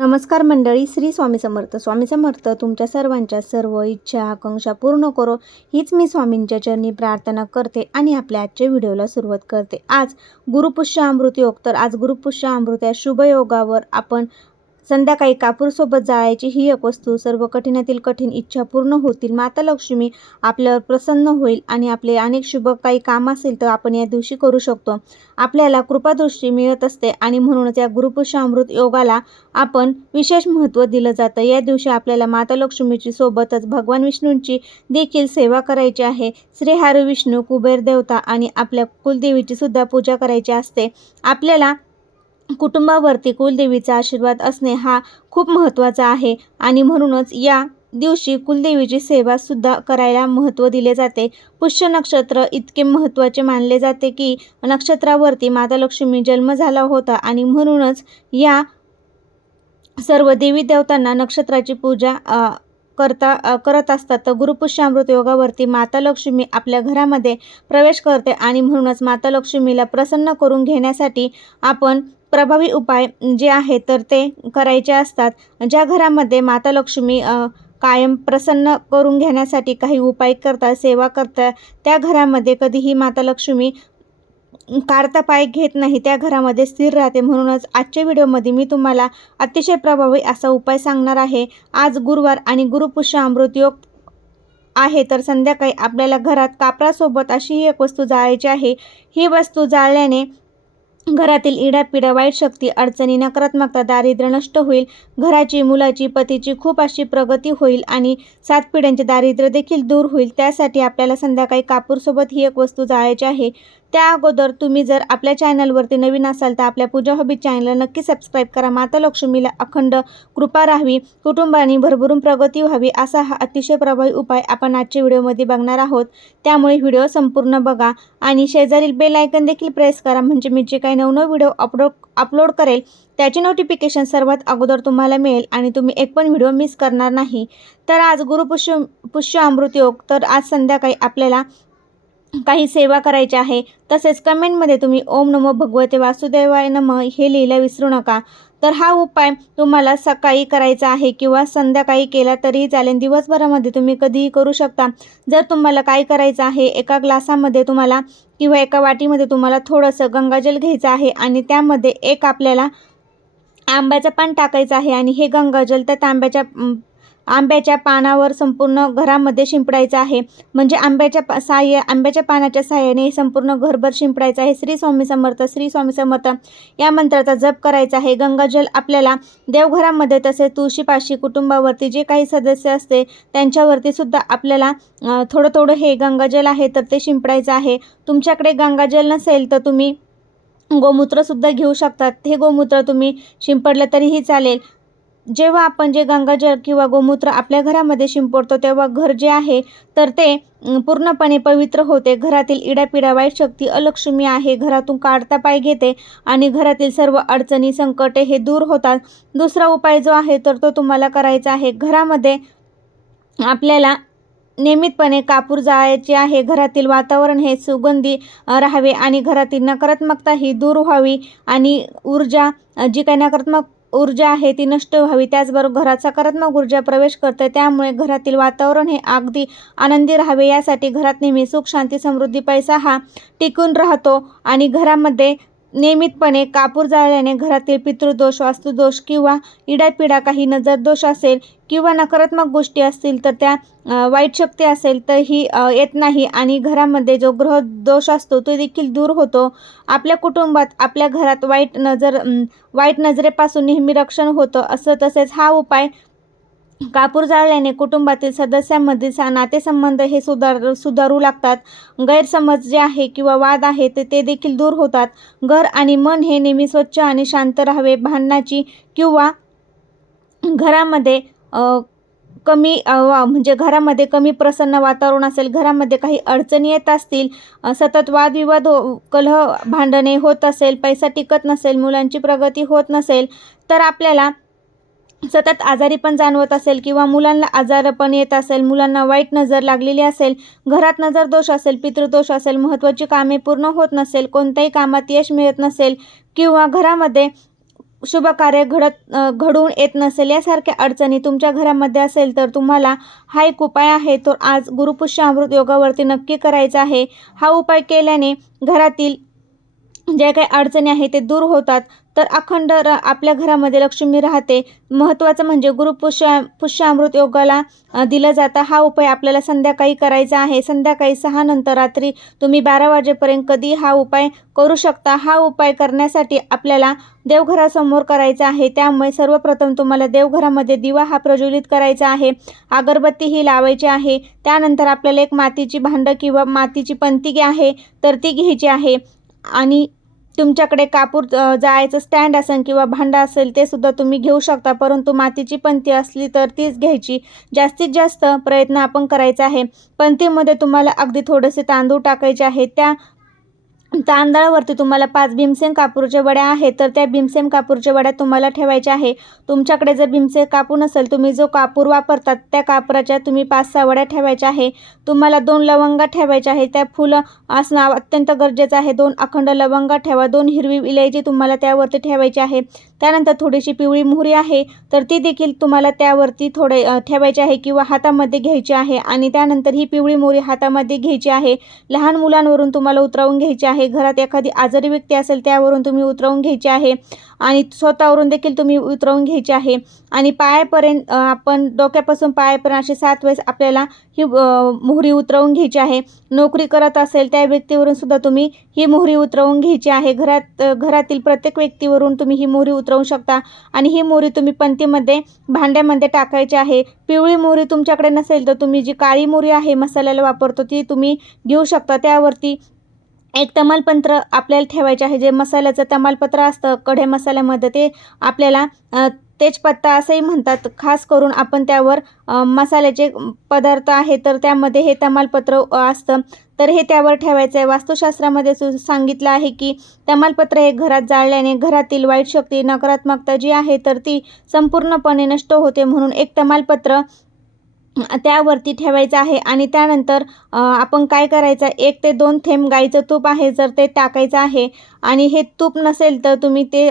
नमस्कार मंडळी श्री स्वामी समर्थ. स्वामी समर्थ तुमच्या सर्वांच्या सर्व इच्छा आकांक्षा पूर्ण करो. हीच मी स्वामींच्या चरणी प्रार्थना करते आणि आपल्या आजच्या व्हिडिओला सुरुवात करते. आज गुरुपुष्य अमृत योग तर आज गुरुपुष्य अमृत या शुभयोगावर आपण संध्याकाळी कापूरसोबत जाळायची ही एक वस्तू सर्व कठीणातील कठीण इच्छा पूर्ण होतील. माता लक्ष्मी आपल्यावर प्रसन्न होईल आणि आपले अनेक शुभ काही काम असेल तर आपण या दिवशी करू शकतो. आपल्याला कृपादृष्टी मिळत असते आणि म्हणूनच या गुरुपुष्य योगाला आपण विशेष महत्त्व दिलं जातं. या दिवशी आपल्याला माता लक्ष्मीची सोबतच भगवान विष्णूंची देखील सेवा करायची आहे. श्री हरविष्णू कुबेर देवता आणि आपल्या कुलदेवीची सुद्धा पूजा करायची असते. आपल्याला कुटुंबावरती कुलदेवीचा आशीर्वाद असणे हा खूप महत्त्वाचा आहे. आणि म्हणूनच या दिवशी कुलदेवीची सेवासुद्धा करायला महत्त्व दिले जाते. पुष्य नक्षत्र इतके महत्त्वाचे मानले जाते की नक्षत्रावरती माता लक्ष्मी जन्म झाला होता आणि म्हणूनच या सर्व देवी देवतांना नक्षत्राची पूजा करता करत असतात. तर गुरुपुष्यामृत योगावरती माता लक्ष्मी आपल्या घरामध्ये प्रवेश करते आणि म्हणूनच माता लक्ष्मीला प्रसन्न करून घेण्यासाठी आपण प्रभावी उपाय जे आहे तर ते करायचे असतात. ज्या घरामध्ये माता लक्ष्मी कायम प्रसन्न करून घेण्यासाठी काही उपाय करतात सेवा करतात त्या घरामध्ये कधीही माता लक्ष्मी काढता पाय घेत नाही त्या घरामध्ये स्थिर राहते. म्हणूनच आजच्या व्हिडिओमध्ये मी तुम्हाला अतिशय प्रभावी असा उपाय सांगणार आहे. आज गुरुवार आणि गुरुपुष्य अमृत योग आहे तर संध्याकाळी आपल्याला घरात कापरासोबत अशी ही एक वस्तू जाळायची आहे. ही वस्तू जाळल्याने घरातील इडापिडा वाईट शक्ती अडचणी नकारात्मकता दारिद्र्य नष्ट होईल. घराची मुलाची पतीची खूप अशी प्रगती होईल आणि सात पिढ्यांचे दारिद्र्य देखील दूर होईल. त्यासाठी आपल्याला संध्याकाळी कापूरसोबत ही एक वस्तू जाळायची आहे. त्या अगोदर तुम्ही जर आपल्या चॅनलवरती नवीन असाल तर आपल्या पूजा हॉबी चॅनलला नक्की सबस्क्राईब करा. माता लक्ष्मीला अखंड कृपा राहावी कुटुंबाने भरभरून प्रगती व्हावी असा हा अतिशय प्रभावी उपाय आपण आजच्या व्हिडिओमध्ये बघणार आहोत. त्यामुळे व्हिडिओ संपूर्ण बघा आणि शेजारील बेल आयकन देखील प्रेस करा. म्हणजे मी जे काही नवनव व्हिडिओ अपलोड अपलोड करेल त्याचे नोटिफिकेशन सर्वात अगोदर तुम्हाला मिळेल आणि तुम्ही एक पण व्हिडिओ मिस करणार नाही. तर आज गुरुपुष्य पुष्य अमृत योग. तर आज संध्याकाळी आपल्याला काही सेवा करायची आहे तसेच कमेंटमध्ये तुम्ही ओम नमो भगवते वासुदेवाय नम हे लिहिला विसरू नका. तर हा उपाय तुम्हाला सकाळी करायचा आहे किंवा संध्याकाळी केला तरीही चालेल. दिवसभरामध्ये तुम्ही कधीही करू शकता. जर तुम्हाला काय करायचं आहे एका ग्लासामध्ये तुम्हाला किंवा एका वाटीमध्ये तुम्हाला थोडंसं गंगाजल घ्यायचं आहे आणि त्यामध्ये एक आपल्याला आंब्याचं पान टाकायचं आहे आणि हे गंगाजल त्या तांब्याच्या आंब्याच्या पानावर संपूर्ण घरामध्ये शिंपडायचं आहे. म्हणजे आंब्याच्या पा साह्य आंब्याच्या पानाच्या साह्याने संपूर्ण घरभर शिंपडायचं आहे. श्री स्वामी समर्थ श्री स्वामी समर्थ या मंत्राचा जप करायचा आहे. गंगाजल आपल्याला देवघरामध्ये तसेच तुळशीपाशी कुटुंबावरती जे काही सदस्य असते त्यांच्यावरती सुद्धा आपल्याला थोडं थोडं हे गंगाजल आहे तर ते शिंपडायचं आहे. तुमच्याकडे गंगाजल नसेल तर तुम्ही गोमूत्रसुद्धा घेऊ शकतात. हे गोमूत्र तुम्ही शिंपडलं तरीही चालेल. जेव्हा आपण जे गंगाजल किंवा गोमूत्र आपल्या घरामध्ये शिंपडतो तेव्हा घर जे आहे तर ते पूर्णपणे पवित्र होते. घरातील इडापिडा वाईट शक्ती अलक्ष्मी आहे. घरातून काढता पाय घेते आणि घरातील सर्व अडचणी संकटे हे दूर होतात. दुसरा उपाय जो आहे तर तो तुम्हाला करायचा आहे. घरामध्ये आपल्याला नियमितपणे कापूर जाळायचे आहे. घरातील वातावरण हे सुगंधी राहावे आणि घरातील नकारात्मकता ही दूर व्हावी आणि ऊर्जा जी काही नकारात्मक ऊर्जा आहे ती नष्ट व्हावी. त्याचबरोबर घरात सकारात्मक ऊर्जा प्रवेश करते. त्यामुळे घरातील वातावरण हे अगदी आनंदी राहावे. यासाठी घरात नेहमी सुख शांती समृद्धी पैसा हा टिकून राहतो. आणि घरामध्ये नियमितपणे कापूर जाळल्याने घरातील पितृदोष वास्तुदोष किंवा इडापिडा काही नजरदोष असेल किंवा नकारात्मक गोष्टी असतील तर त्या वाईट शक्ती असेल तर ही येत नाही आणि घरामध्ये जो ग्रह दोष असतो तो देखील दूर होतो. आपल्या कुटुंबात आपल्या घरात वाईट नजर वाईट नजरेपासून नेहमी रक्षण होतं. असं तसेच हा उपाय कापूर जाळल्याने कुटुंबातील सदस्यांमधील नातेसंबंध हे सुधार सुधारू लागतात. गैरसमज जे आहे किंवा वाद आहे ते ते देखील दूर होतात. घर आणि मन हे नेहमी स्वच्छ आणि शांत राहावे. भांडणाची किंवा घरामध्ये कमी वा- म्हणजे घरामध्ये कमी प्रसन्न वातावरण असेल घरामध्ये काही अडचणी येत असतील सतत वादविवाद हो कलह भांडणे होत असेल पैसा टिकत नसेल मुलांची प्रगती होत नसेल तर आपल्याला सतत आजारी पण जाणवत असेल किंवा मुलांना आजार पण येत असेल मुलांना वाईट नजर लागलेली असेल घरात नजर दोष असेल पितृदोष असेल महत्त्वाची कामे पूर्ण होत नसेल कोणत्याही कामात यश मिळत नसेल किंवा घरामध्ये शुभ कार्य घडत घडून येत नसेल यासारख्या अडचणी तुमच्या घरामध्ये असेल तर तुम्हाला हा एक उपाय आहे. तो आज गुरुपुष्य अमृत योगावरती नक्की करायचा आहे. हा उपाय केल्याने घरातील ज्या काही अडचणी आहेत ते दूर होतात. तर अखंड र आपल्या घरामध्ये लक्ष्मी राहते. महत्त्वाचं म्हणजे गुरुपुष्या पुष्यामृत योगाला दिलं जातं. हा उपाय आपल्याला संध्याकाळी करायचा आहे. संध्याकाळी सहा नंतर रात्री तुम्ही बारा वाजेपर्यंत कधी हा उपाय करू शकता. हा उपाय करण्यासाठी आपल्याला देवघरासमोर करायचा आहे. त्यामुळे सर्वप्रथम तुम्हाला देवघरामध्ये दिवा हा प्रज्वलित करायचा आहे. अगरबत्ती ही लावायची आहे. त्यानंतर आपल्याला एक मातीची भांडं किंवा मातीची पंती आहे तर ती घ्यायची आहे. आणि तुमच्याकडे कापूर जायचं जाळायचं स्टँड असेल किंवा भांडं असेल ते सुद्धा तुम्ही घेऊ शकता. परंतु मातीची पंती असली तर तीच घ्यायची. जास्तीत जास्त प्रयत्न आपण करायचा आहे. पंतीमध्ये तुम्हाला अगदी थोडेसे तांदूळ टाकायचे आहेत. त्या तांदळावरती तुम्हाला पाच भीमसेन कापूरच्या वड्या आहेत तर त्या भीमसेन कापूरच्या वड्या तुम्हाला ठेवायच्या आहे. तुमच्याकडे जर भीमसेन कापूर नसेल तुम्ही जो कापूर वापरतात त्या कापराच्या तुम्ही पाच सहा वड्या ठेवायच्या आहे. तुम्हाला दोन लवंगा ठेवायच्या आहे. त्या फुलं असणं अत्यंत गरजेचं आहे. दोन अखंड लवंगा ठेवा. दोन हिरवी इलायची तुम्हाला त्यावरती ठेवायची आहे. त्यानंतर थोडीशी पिवळी मोहरी आहे तर ती देखील तुम्हाला त्यावरती थोडे ठेवायची आहे किंवा हातामध्ये घ्यायची आहे आणि त्यानंतर ही पिवळी मोहरी हातामध्ये घ्यायची आहे. लहान मुलांवरून तुम्हाला उतरवून घ्यायची आहे. घरात एखादी आजारी व्यक्ती असेल त्यावरून तुम्ही उतरवून घ्यायची आहे. आणि स्वतःवरून देखील तुम्ही उतरवून घ्यायची आहे. आणि पायापर्यंत आपण डोक्यापासून पायापर्यंत असे सात वेळेस आपल्याला ही मोहरी उतरवून घ्यायची आहे. नोकरी करत असेल त्या व्यक्तीवरून सुद्धा तुम्ही ही मोहरी उतरवून घ्यायची आहे. घरात घरातील प्रत्येक व्यक्तीवरून तुम्ही ही मोहरी उतरवू शकता. आणि ही मोहरी तुम्ही पंतीमध्ये भांड्यामध्ये टाकायची आहे. पिवळी मोहरी तुमच्याकडे नसेल तर तुम्ही जी काळी मोहरी आहे मसाल्याला वापरतो ती तुम्ही घेऊ शकता. त्यावरती एक तमालपत्र आपल्याला ठेवायचे आहे जे मसाल्याचं तमालपत्र असतं कढे मसाल्यामध्ये ते आपल्याला तेजपत्ता असंही म्हणतात. खास करून आपण त्यावर मसाल्याचे पदार्थ आहे तर त्यामध्ये हे तमालपत्र असतं. तर हे त्यावर ठेवायचं आहे. वास्तुशास्त्रामध्ये सु सांगितलं आहे की तमालपत्र हे घरात जाळल्याने घरातील वाईट शक्ती नकारात्मकता जी आहे तर ती संपूर्णपणे नष्ट होते. म्हणून एक तमालपत्र त्यावरती ठेवायचं आहे. आणि त्यानंतर आपण काय करायचं? एक ते दोन थेंब गाईचं तूप आहे जर ते टाकायचं आहे आणि हे तूप नसेल तर तुम्ही ते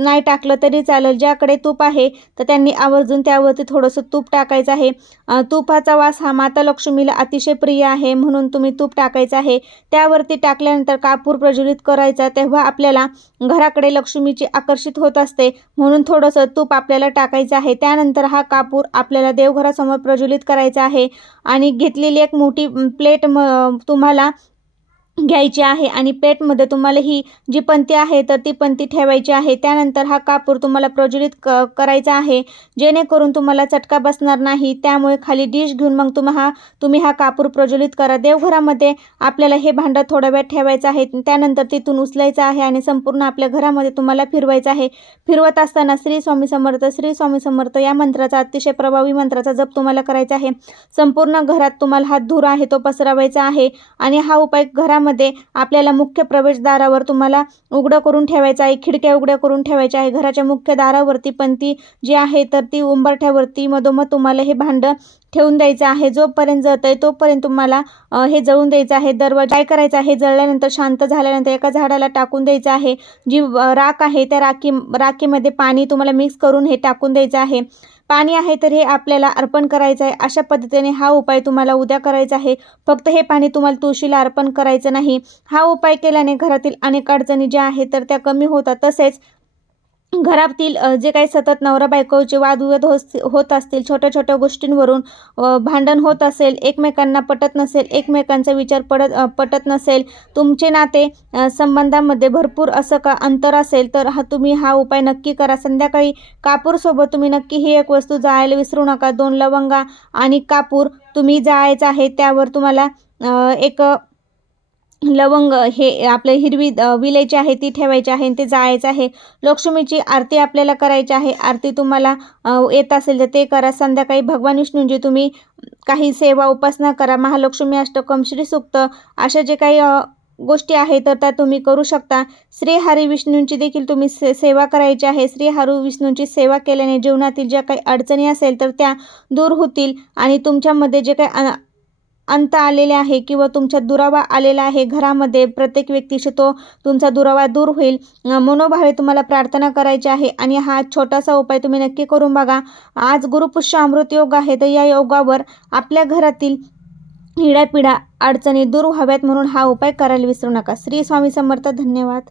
नाही टाकलं तरी चालेल. ज्याकडे तूप आहे तर त्यांनी आवर्जून त्यावरती थोडंसं तूप टाकायचं आहे. तुपाचा वास हा माता लक्ष्मीला अतिशय प्रिय आहे म्हणून तुम्ही तूप टाकायचं आहे. त्यावरती टाकल्यानंतर कापूर प्रज्वलित करायचा तेव्हा आपल्याला घराकडे लक्ष्मीची आकर्षित होत असते. म्हणून थोडंसं तूप आपल्याला टाकायचं आहे. त्यानंतर हा कापूर आपल्याला देवघरासमोर प्रज्वलित करायचा आहे. आणि घेतलेली एक मोठी प्लेट म तुम्हाला घ्यायची आहे आणि प्लेटमध्ये तुम्हाला ही जी पंती आहे तर ती पंती ठेवायची आहे. त्यानंतर हा कापूर तुम्हाला प्रज्वलित क करायचा आहे. जेणेकरून तुम्हाला चटका बसणार नाही त्यामुळे खाली डिश घेऊन मग तुम्हा हा तुम्ही हा कापूर प्रज्वलित करा. देवघरामध्ये आपल्याला हे भांडं थोडा वेळ ठेवायचं आहे. त्यानंतर तिथून उचलायचं आहे आणि संपूर्ण आपल्या घरामध्ये तुम्हाला फिरवायचं आहे. फिरवत असताना श्री स्वामी समर्थ श्री स्वामी समर्थ या मंत्राचा अतिशय प्रभावी मंत्राचा जप तुम्हाला करायचा आहे. संपूर्ण घरात तुम्हाला हा धूर आहे तो पसरवायचा आहे. आणि हा उपाय घरामध्ये आपल्याला मुख्य प्रवेशद्वारावर तुम्हाला उघडं करून ठेवायचं आहे खिडक्या उघड्या करून ठेवायच्या आहे घराच्या मुख्य दारावरती पण ती जी आहे तर ती उंबरठ्यावरती मधोमध तुम्हाला हे भांडं ठेवून द्यायचं आहे. जोपर्यंत जळत आहे तोपर्यंत तुम्हाला हे जळून द्यायचं आहे. दरवाजा काय करायचं आहे? जळल्यानंतर शांत झाल्यानंतर एका झाडाला टाकून द्यायचं आहे. जी राख आहे त्या राखी राखीमध्ये पाणी तुम्हाला मिक्स करून हे टाकून द्यायचं आहे. पाणी आहे तर हे आपल्याला अर्पण करायचं आहे. अशा पद्धतीने हा उपाय तुम्हाला उद्या करायचा आहे. फक्त हे पाणी तुम्हाला तुळशीला अर्पण करायचं नाही. हा उपाय केल्याने घरातील अनेक अडचणी ज्या आहेत तर त्या कमी होतात. तसेच घरातील जे काही सतत नवरा बायकोचे वादविवाद होत होत असतील छोट्या छोट्या गोष्टींवरून भांडण होत असेल एकमेकांना पटत नसेल एकमेकांचा विचार पडत पटत नसेल तुमचे नाते संबंधामध्ये भरपूर असं का अंतर असेल तर हा तुम्ही हा उपाय नक्की करा. संध्याकाळी कापूरसोबत तुम्ही नक्की ही एक वस्तू जाळायला विसरू नका. दोन लवंगा आणि कापूर तुम्ही जाळायचं आहे त्यावर तुम्हाला एक लवंग हे आपले हिरवी विलेची विलायची आहे ती ठेवायची आहे आणि ते जाळायचं आहे. लक्ष्मीची आरती आपल्याला करायची आहे. आरती तुम्हाला येत असेल तर ते करा. संध्याकाळी भगवान विष्णूंची तुम्ही काही सेवा उपासना करा. महालक्ष्मी अष्टकम श्री सुक्त अशा जे काही गोष्टी आहेत तर त्या तुम्ही करू शकता. श्री हरी विष्णूंची देखील तुम्ही से सेवा करायची आहे. श्री हरी विष्णूंची सेवा केल्याने जीवनातील ज्या काही अडचणी असेल तर त्या दूर होतील आणि तुमच्यामध्ये जे काही अंत आलेले आहे किंवा तुमच्यात दुरावा आलेला आहे घरामध्ये प्रत्येक व्यक्तीशी तो तुमचा दुरावा दूर होईल. मनोभावे तुम्हाला प्रार्थना करायची आहे आणि हा छोटासा उपाय तुम्ही नक्की करून बघा. आज गुरुपुष्य अमृत योग आहे तर या योगावर आपल्या घरातील हिडापिडा अडचणी दूर व्हाव्यात म्हणून हा उपाय करायला विसरू नका. श्री स्वामी समर्थ धन्यवाद.